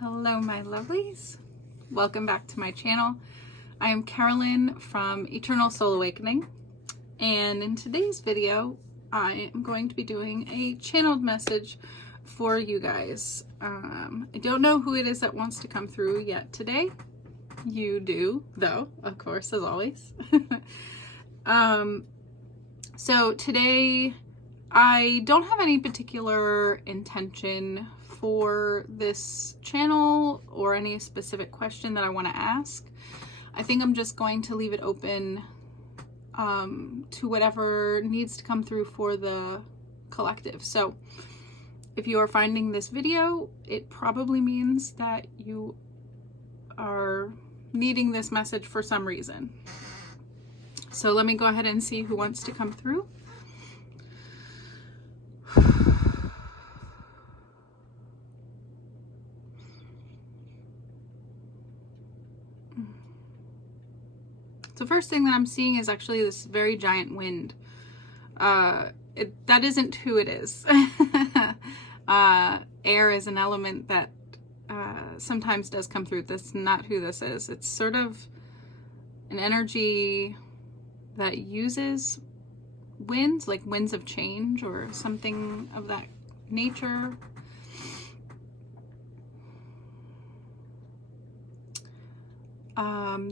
Hello my lovelies, welcome back to my channel. I am Carolyn from Eternal Soul Awakening, and in today's video I am going to be doing a channeled message for you guys. I don't know who it is that wants to come through yet today. You do though, of course, as always. So today I don't have any particular intention for this channel or any specific question that I want to ask. I think I'm just going to leave it open to whatever needs to come through for the collective. So if you are finding this video, it probably means that you are needing this message for some reason. So let me go ahead and see who wants to come through. So first thing that I'm seeing is actually this very giant wind. That isn't who it is. Air is an element that sometimes does come through. That's not who this is. It's sort of an energy that uses winds, like winds of change or something of that nature.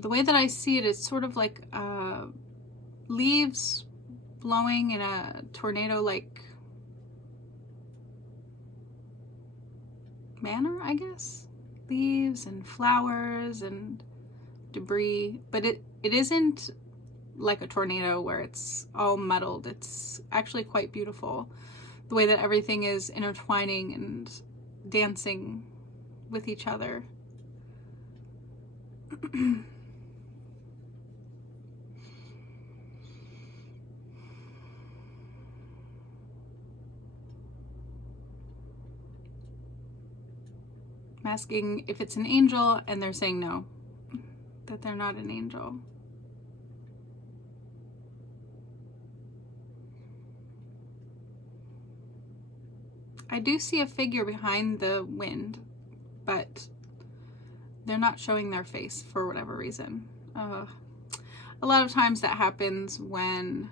The way that I see it is sort of like leaves blowing in a tornado-like manner, I guess. Leaves and flowers and debris, but it isn't like a tornado where it's all muddled. It's actually quite beautiful, the way that everything is intertwining and dancing with each other. I'm asking if it's an angel, and they're saying no, that they're not an angel. I do see a figure behind the wind, but they're not showing their face for whatever reason. A lot of times that happens when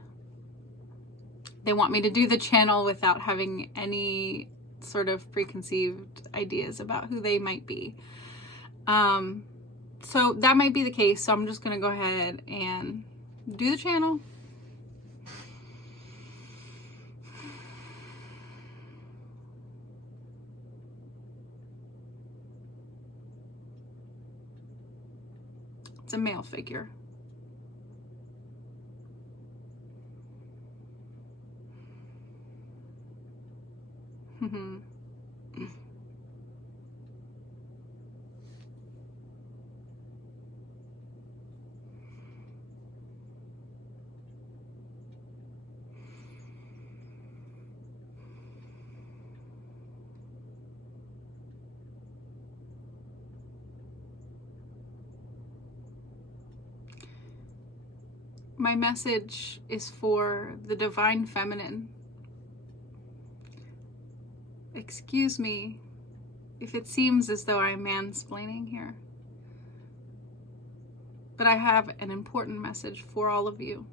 they want me to do the channel without having any sort of preconceived ideas about who they might be. So that might be the case, so I'm just gonna go ahead and do the channel. It's a male figure. My message is for the divine feminine. Excuse me if it seems as though I'm mansplaining here, but I have an important message for all of you.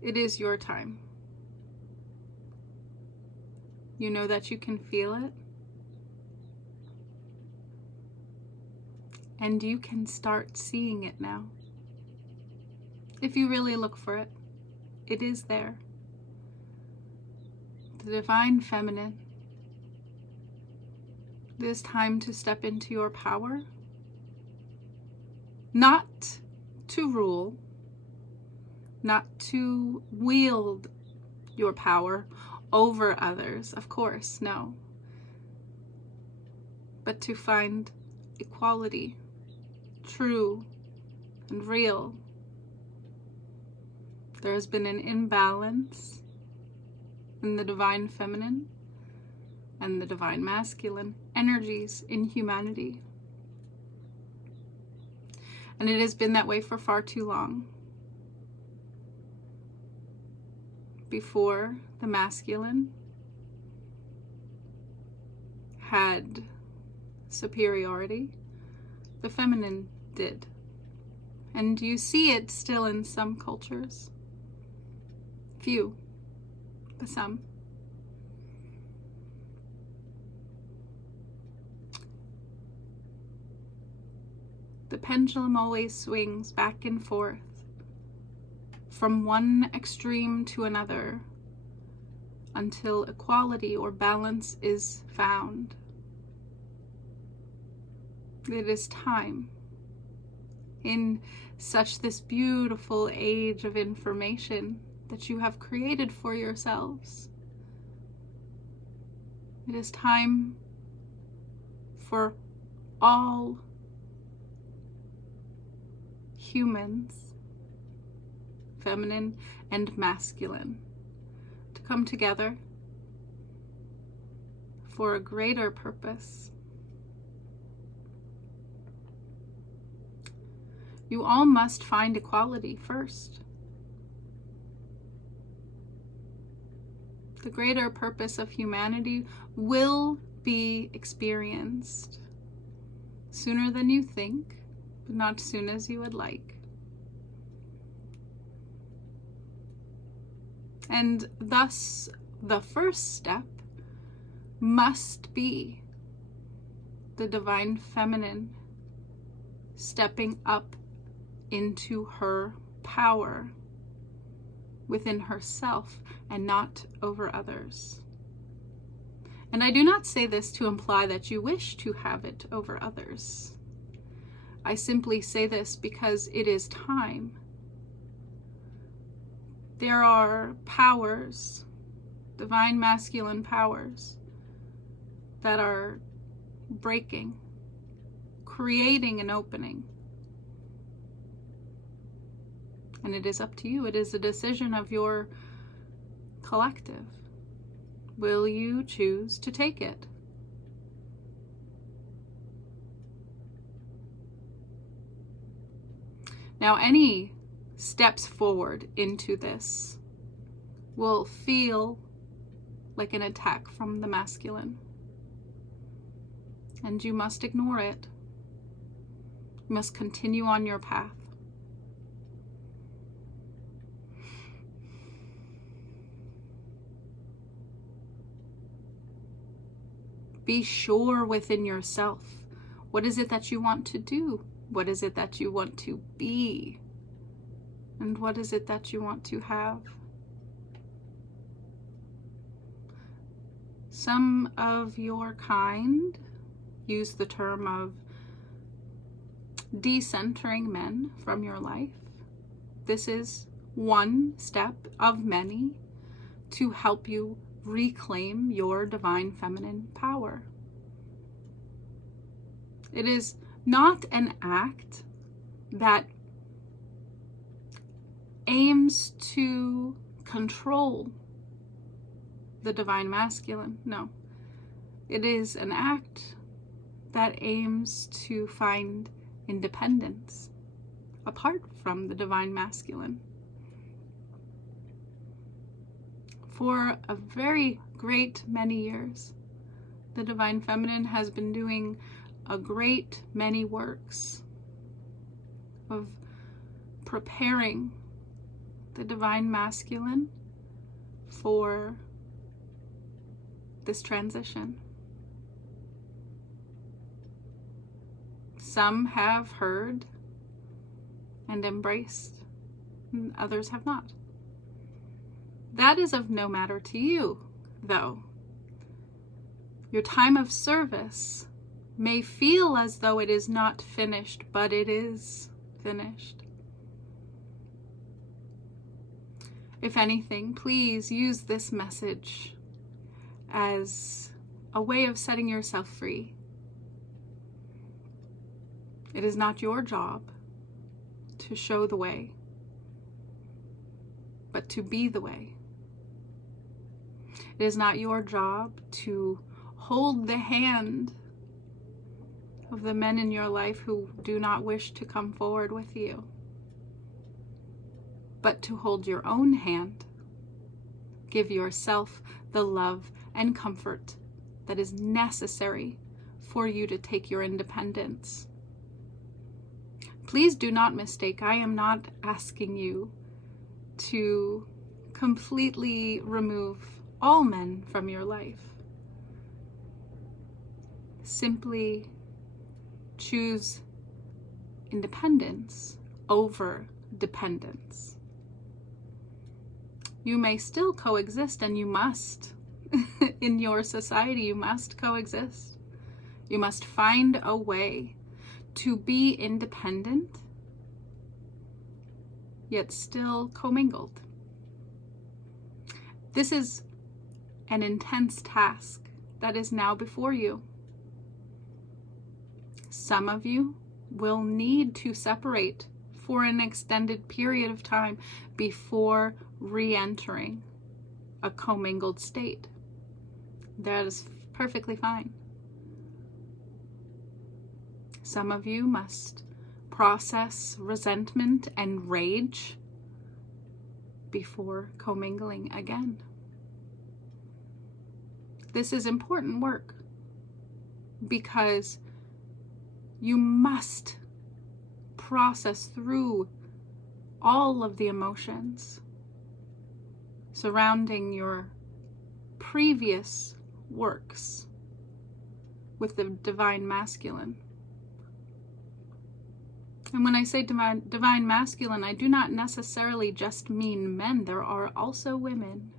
It is your time. You know that you can feel it, and you can start seeing it now. If you really look for it, it is there. The divine feminine. It is time to step into your power, not to rule, not to wield your power over others, of course, no, but to find equality, true and real. There has been an imbalance in the divine feminine and the divine masculine energies in humanity. And it has been that way for far too long. Before the masculine had superiority. The feminine did. And you see it still in some cultures. Few, but some. The pendulum always swings back and forth from one extreme to another until equality or balance is found. It is time, in such this beautiful age of information that you have created for yourselves. It is time for all humans, feminine and masculine, to come together for a greater purpose. You all must find equality first. The greater purpose of humanity will be experienced sooner than you think, but not soon as you would like. And thus, the first step must be the divine feminine stepping up into her power within herself and not over others. And I do not say this to imply that you wish to have it over others. I simply say this because it is time. There are powers, divine masculine powers, that are breaking, creating an opening. And it is up to you. It is a decision of your collective. Will you choose to take it? Now, any steps forward into this will feel like an attack from the masculine. And you must ignore it. You must continue on your path. Be sure within yourself. What is it that you want to do? What is it that you want to be? And what is it that you want to have? Some of your kind use the term of decentering men from your life. This is one step of many to help you reclaim your divine feminine power. It is not an act that aims to control the divine masculine. No. It is an act that aims to find independence apart from the divine masculine. For a very great many years, the divine feminine has been doing a great many works of preparing the divine masculine for this transition. Some have heard and embraced, and others have not. That is of no matter to you, though. Your time of service may feel as though it is not finished, but it is finished. If anything, please use this message as a way of setting yourself free. It is not your job to show the way, but to be the way. It is not your job to hold the hand of the men in your life who do not wish to come forward with you, but to hold your own hand. Give yourself the love and comfort that is necessary for for you to take your independence. Please do not mistake, I am not asking you to completely remove all men from your life. Simply choose independence over dependence. You may still coexist, and you must. In your society, you must coexist. You must find a way to be independent, yet still commingled. This is an intense task that is now before you. Some of you will need to separate for an extended period of time before re-entering a commingled state. That is perfectly fine. Some of you must process resentment and rage before commingling again. This is important work because you must process through all of the emotions surrounding your previous works with the divine masculine. And when I say divine masculine, I do not necessarily just mean men. There are also women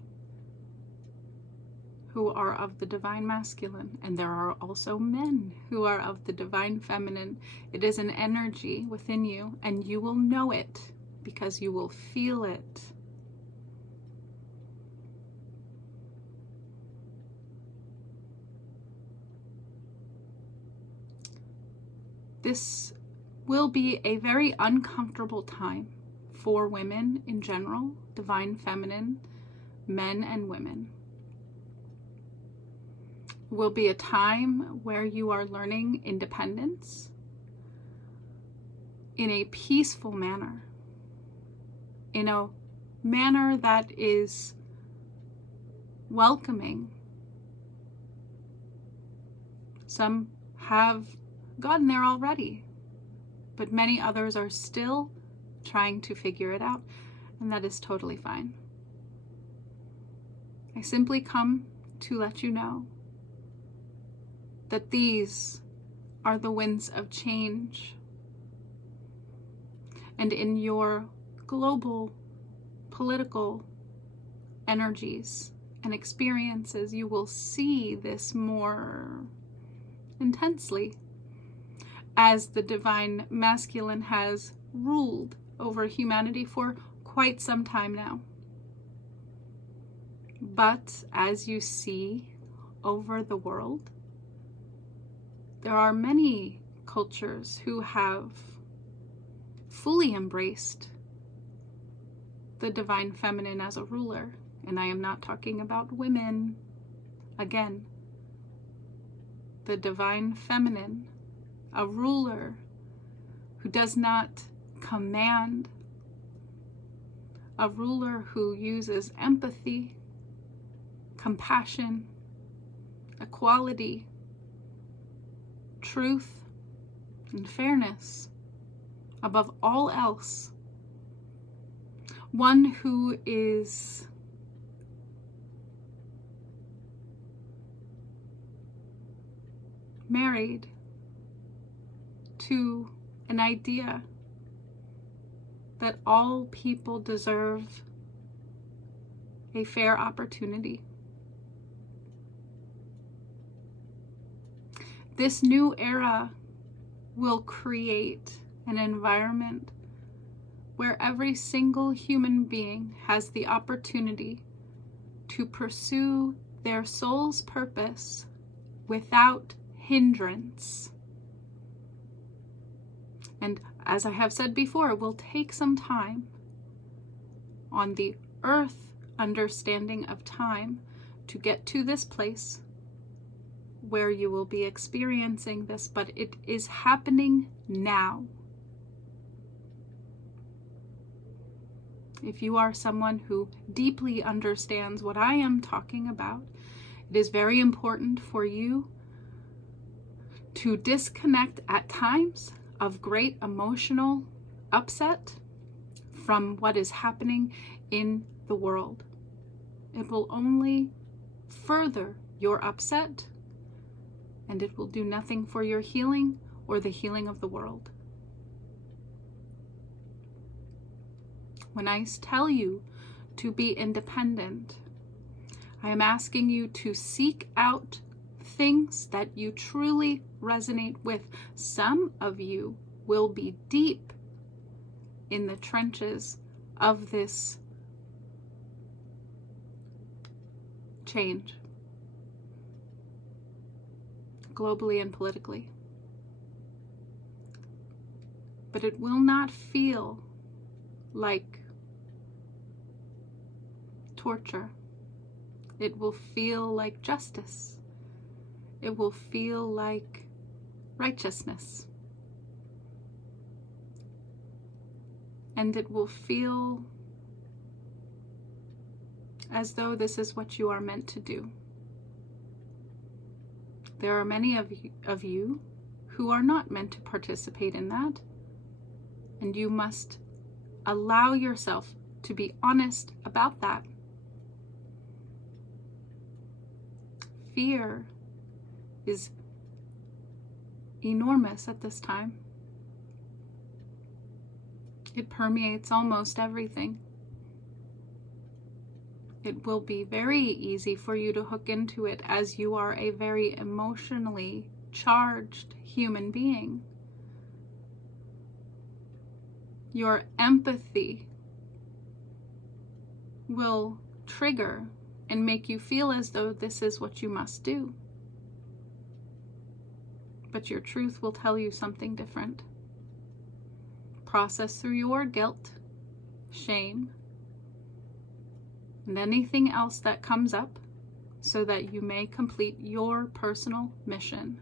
who are of the divine masculine, and there are also men who are of the divine feminine. It is an energy within you, and you will know it because you will feel it. This will be a very uncomfortable time for women in general, divine feminine, men and women. It will be a time where you are learning independence in a peaceful manner, in a manner that is welcoming. Some have gotten there already, but many others are still trying to figure it out, and that is totally fine. I simply come to let you know that these are the winds of change, and in your global political energies and experiences, you will see this more intensely, as the divine masculine has ruled over humanity for quite some time now. But as you see over the world, there are many cultures who have fully embraced the divine feminine as a ruler. And I am not talking about women. Again, the divine feminine, a ruler who does not command, a ruler who uses empathy, compassion, equality, truth, and fairness above all else. One who is married to an idea that all people deserve a fair opportunity. This new era will create an environment where every single human being has the opportunity to pursue their soul's purpose without hindrance. And as I have said before, it will take some time on the earth understanding of time to get to this place where you will be experiencing this, but it is happening now. If you are someone who deeply understands what I am talking about, it is very important for you to disconnect at times of great emotional upset from what is happening in the world. It will only further your upset, and it will do nothing for your healing or the healing of the world. When I tell you to be independent, I am asking you to seek out things that you truly resonate with. Some of you will be deep in the trenches of this change, globally and politically. But it will not feel like torture. It will feel like justice. It will feel like righteousness. And it will feel as though this is what you are meant to do. There are many of you who are not meant to participate in that, and you must allow yourself to be honest about that. Fear is enormous at this time. It permeates almost everything. It will be very easy for you to hook into it as you are a very emotionally charged human being. Your empathy will trigger and make you feel as though this is what you must do. But your truth will tell you something different. Process through your guilt, shame, and anything else that comes up so that you may complete your personal mission.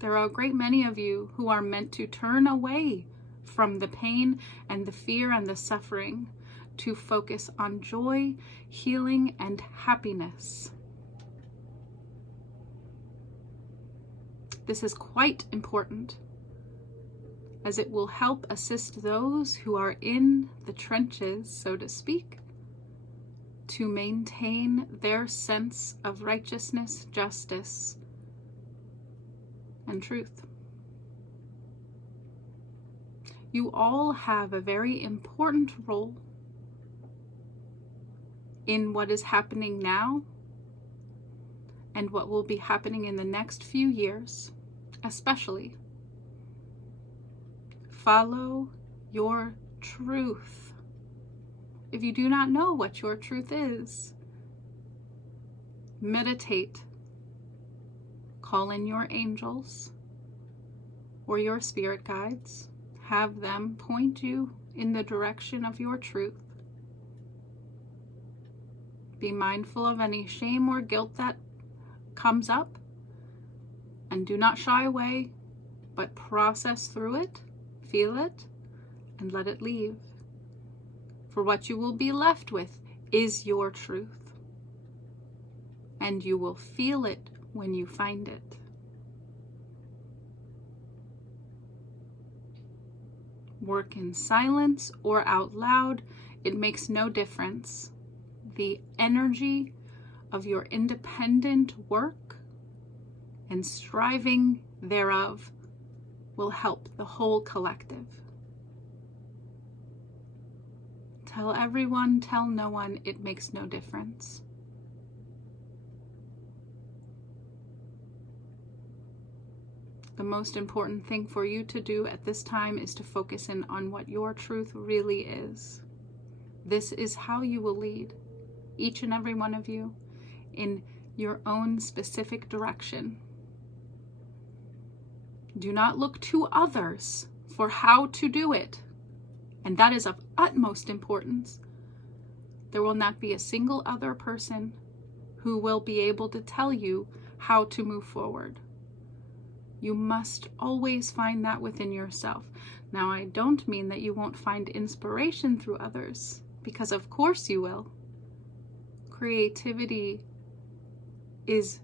There are a great many of you who are meant to turn away from the pain and the fear and the suffering to focus on joy, healing, and happiness. This is quite important, as it will help assist those who are in the trenches, so to speak, to maintain their sense of righteousness, justice, and truth. You all have a very important role in what is happening now and what will be happening in the next few years, especially. Follow your truth. If you do not know what your truth is, meditate. Call in your angels or your spirit guides. Have them point you in the direction of your truth. Be mindful of any shame or guilt that comes up, and do not shy away, but process through it, feel it, and let it leave. For what you will be left with is your truth, and you will feel it when you find it. Work in silence or out loud, it makes no difference. The energy of your independent work and striving thereof will help the whole collective. Tell everyone, tell no one, it makes no difference. The most important thing for you to do at this time is to focus in on what your truth really is. This is how you will lead, each and every one of you, in your own specific direction. Do not look to others for how to do it, and that is of utmost importance. There will not be a single other person who will be able to tell you how to move forward. You must always find that within yourself. Now, I don't mean that you won't find inspiration through others, because of course you will. Creativity is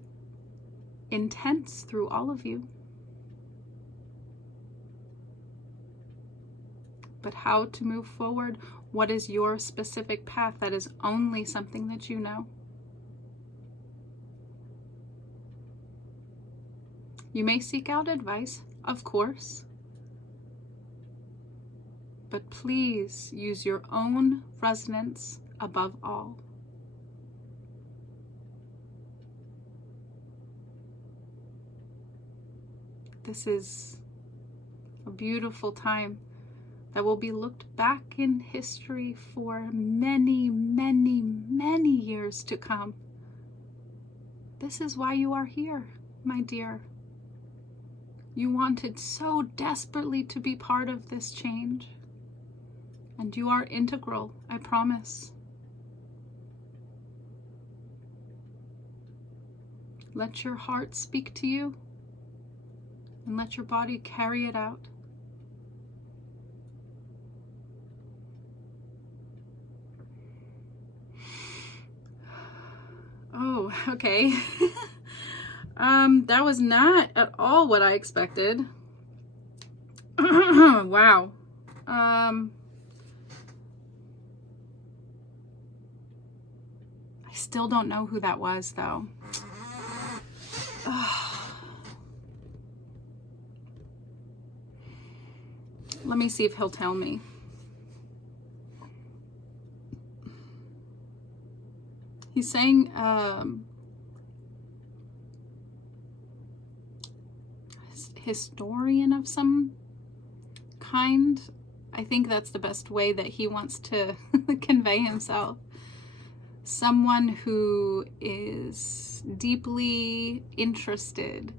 intense through all of you. But how to move forward? What is your specific path? That is only something that you know. You may seek out advice, of course, but please use your own resonance above all. This is a beautiful time that will be looked back in history for many, many, many years to come. This is why you are here, my dear. You wanted so desperately to be part of this change. And you are integral, I promise. Let your heart speak to you, and let your body carry it out. Oh, okay. That was not at all what I expected. Wow. I still don't know who that was, though. Let me see if he'll tell me. He's saying historian of some kind. I think that's the best way that he wants to convey himself. Someone who is deeply interested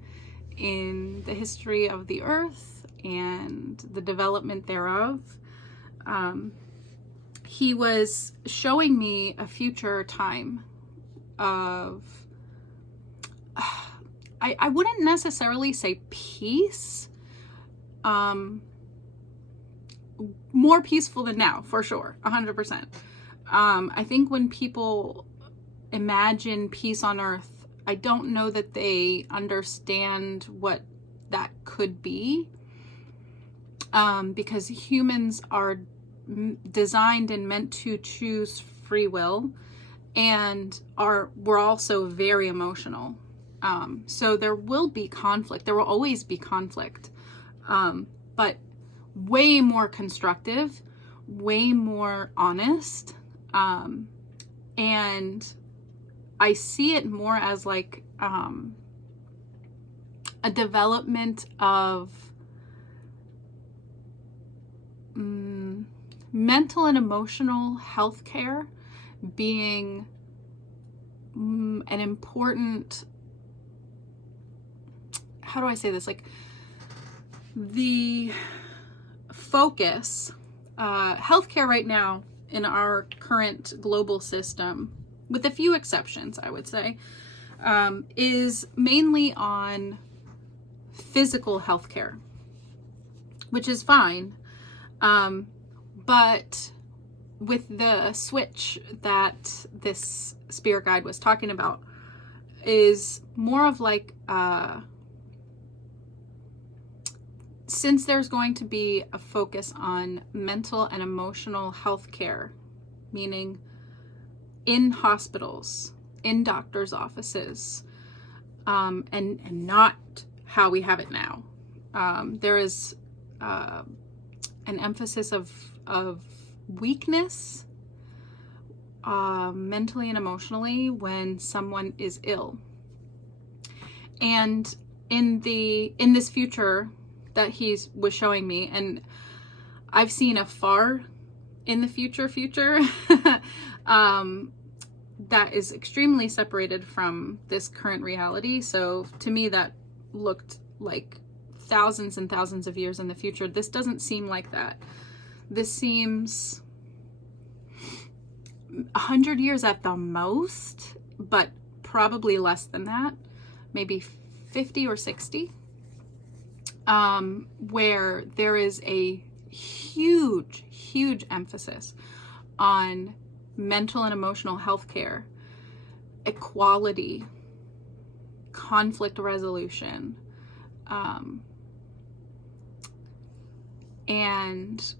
in the history of the earth and the development thereof. He was showing me a future time of, I wouldn't necessarily say peace, more peaceful than now, for sure, 100%. I think when people imagine peace on earth, I don't know that they understand what that could be, because humans are designed and meant to choose free will, and we're also very emotional. So there will be conflict. There will always be conflict, but way more constructive, way more honest. And I see it more as like a development of mental and emotional health care being an important, how do I say this? Like the focus, healthcare right now in our current global system, with a few exceptions, I would say, is mainly on physical healthcare, which is fine. But with the switch that this spirit guide was talking about is more of like, since there's going to be a focus on mental and emotional health care, meaning in hospitals, in doctors' offices, and not how we have it now. There is an emphasis of weakness, mentally and emotionally, when someone is ill. And in this future that he was showing me, and I've seen a far in the future that is extremely separated from this current reality. So to me, that looked like thousands and thousands of years in the future. This doesn't seem like that. This seems 100 years at the most, but probably less than that, maybe 50 or 60, where there is a huge, huge emphasis on mental and emotional health care, equality, conflict resolution, and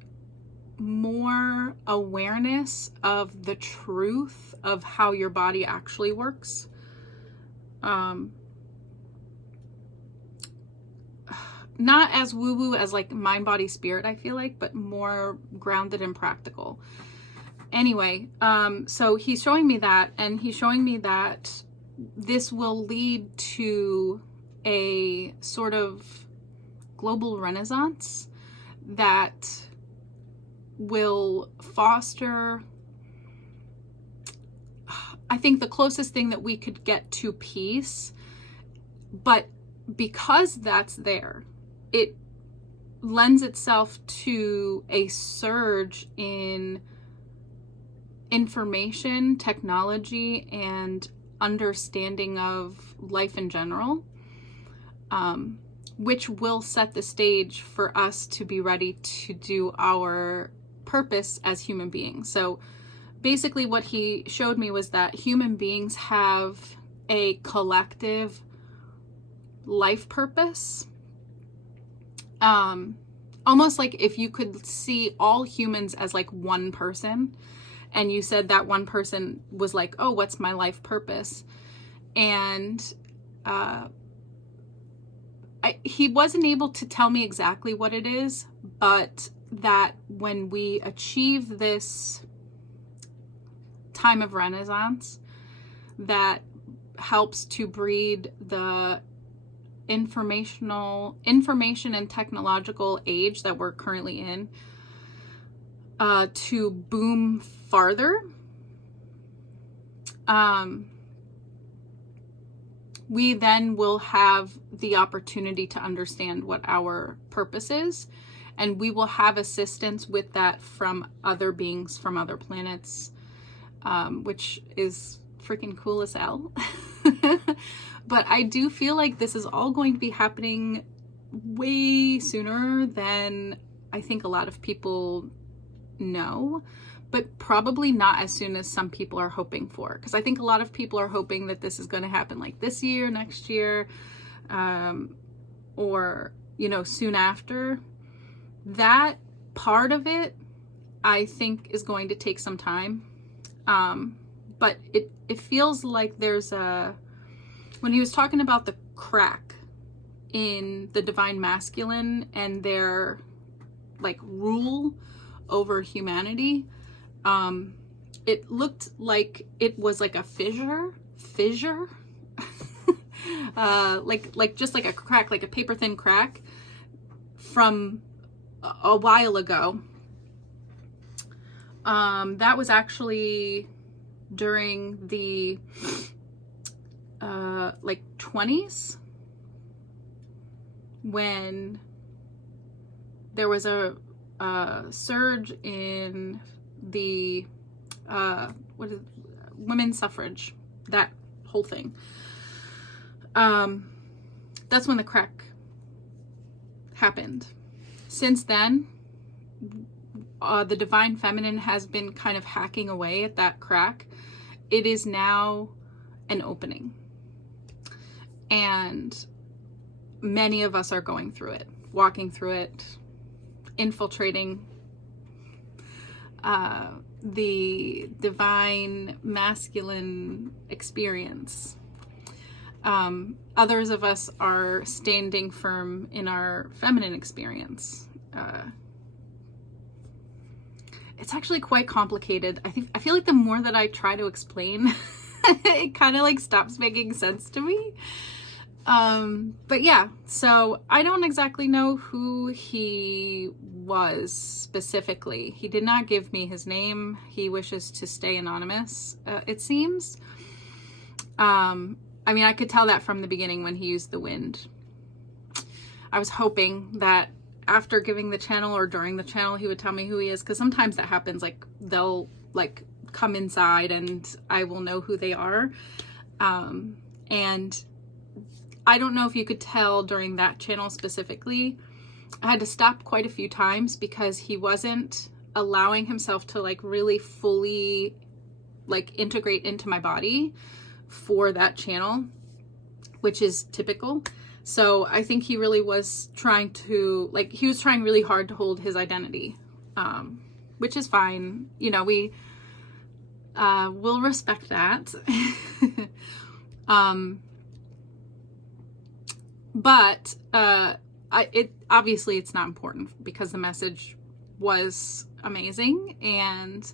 more awareness of the truth of how your body actually works. Not as woo-woo as like mind, body, spirit, I feel like, but more grounded and practical. Anyway, so he's showing me that, and he's showing me that this will lead to a sort of global renaissance that will foster, I think, the closest thing that we could get to peace. But because that's there, it lends itself to a surge in information, technology, and understanding of life in general, which will set the stage for us to be ready to do our purpose as human beings. So basically what he showed me was that human beings have a collective life purpose. Almost like if you could see all humans as like one person, and you said that one person was like, oh, what's my life purpose? And he wasn't able to tell me exactly what it is, but that when we achieve this time of renaissance that helps to breed the information and technological age that we're currently in, to boom farther, we then will have the opportunity to understand what our purpose is, and we will have assistance with that from other beings from other planets, which is freaking cool as hell. But I do feel like this is all going to be happening way sooner than I think a lot of people know, but probably not as soon as some people are hoping for, because I think a lot of people are hoping that this is going to happen like this year, next year, or soon after. That part of it I think is going to take some time, but it feels like there's when he was talking about the crack in the divine masculine and their like rule over humanity, it looked like it was like a fissure like just like a crack, like a paper thin crack from a while ago. That was actually during the like 20s, when there was a surge in the women's suffrage, that whole thing. That's when the crack happened. Since then, the divine feminine has been kind of hacking away at that crack. It is now an opening, and many of us are going through it, walking through it, infiltrating the divine masculine experience. Others of us are standing firm in our feminine experience. It's actually quite complicated. I feel like the more that I try to explain, it kind of like stops making sense to me. But yeah, so I don't exactly know who he was specifically. He did not give me his name. He wishes to stay anonymous, it seems. I mean, I could tell that from the beginning when he used the wind. I was hoping that after giving the channel or during the channel, he would tell me who he is, because sometimes that happens. Like, they'll like come inside and I will know who they are. And I don't know if you could tell during that channel specifically, I had to stop quite a few times because he wasn't allowing himself to like really fully like integrate into my body for that channel. which is typical. So I think he really was trying to, like, he was trying really hard to hold his identity, which is fine. You know, we will respect that. But obviously it's not important, because the message was amazing, and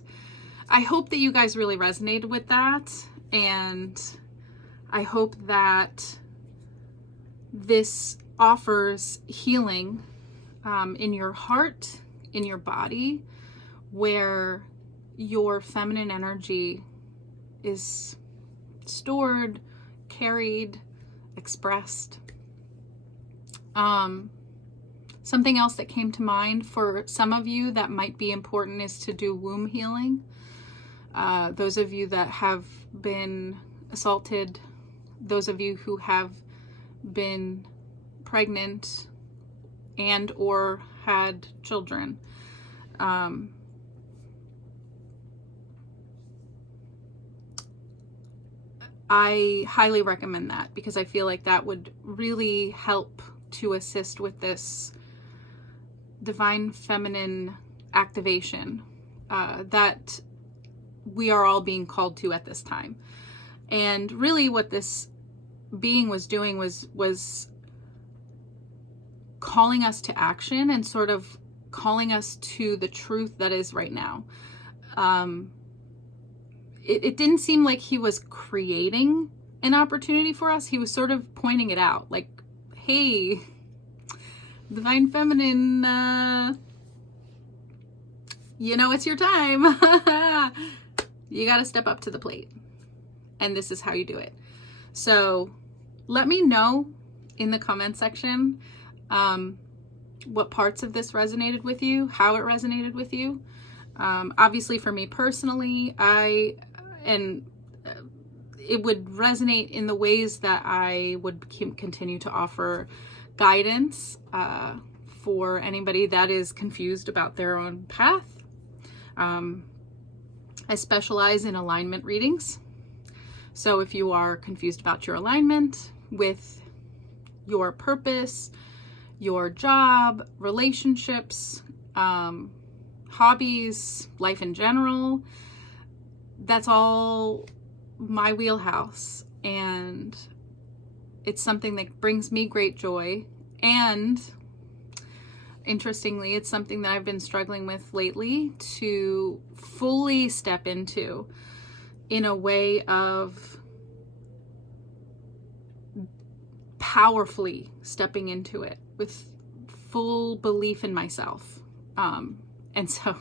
I hope that you guys really resonated with that, and I hope that this offers healing in your heart, in your body, where your feminine energy is stored, carried, expressed. Something else that came to mind for some of you that might be important is to do womb healing. Those of you that have been assaulted, those of you who have been pregnant and or had children. I highly recommend that, because I feel like that would really help to assist with this divine feminine activation that we are all being called to at this time. And really what this being was doing was calling us to action, and sort of calling us to the truth that is right now. It didn't seem like he was creating an opportunity for us. He was sort of pointing it out, like, hey, divine feminine, you know, it's your time. You got to step up to the plate, and this is how you do it. So let me know in the comment section what parts of this resonated with you, how it resonated with you. Obviously for me personally, it would resonate in the ways that I would continue to offer guidance for anybody that is confused about their own path. I specialize in alignment readings. So if you are confused about your alignment with your purpose, your job, relationships, hobbies, life in general, that's all my wheelhouse, and it's something that brings me great joy. And interestingly, it's something that I've been struggling with lately to fully step into, in a way of powerfully stepping into it with full belief in myself. And so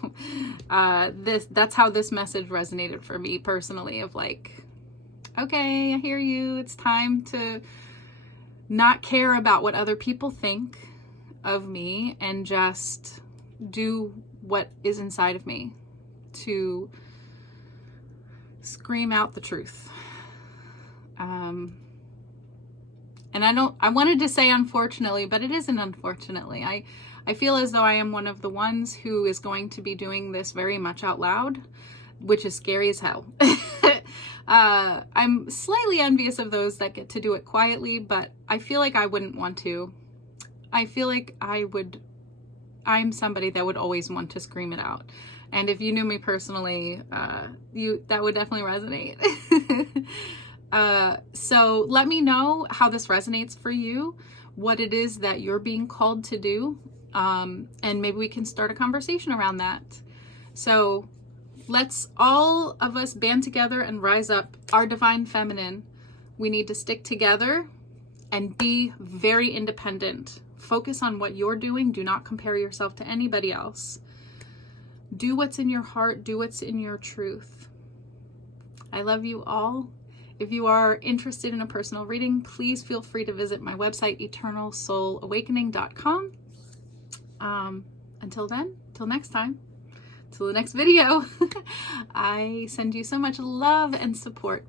that's how this message resonated for me personally, of like, okay, I hear you. It's time to not care about what other people think of me, and just do what is inside of me to scream out the truth. And I wanted to say unfortunately, but it isn't unfortunately. I feel as though I am one of the ones who is going to be doing this very much out loud, which is scary as hell. I'm slightly envious of those that get to do it quietly, but I feel like I wouldn't want to. I feel like I'm somebody that would always want to scream it out. And if you knew me personally, that would definitely resonate. So let me know how this resonates for you, what it is that you're being called to do. And maybe we can start a conversation around that. So let's all of us band together and rise up our divine feminine. We need to stick together and be very independent. Focus on what you're doing. Do not compare yourself to anybody else. Do what's in your heart. Do what's in your truth. I love you all. If you are interested in a personal reading, please feel free to visit my website, eternalsoulawakening.com. Until then, till next time, till the next video, I send you so much love and support.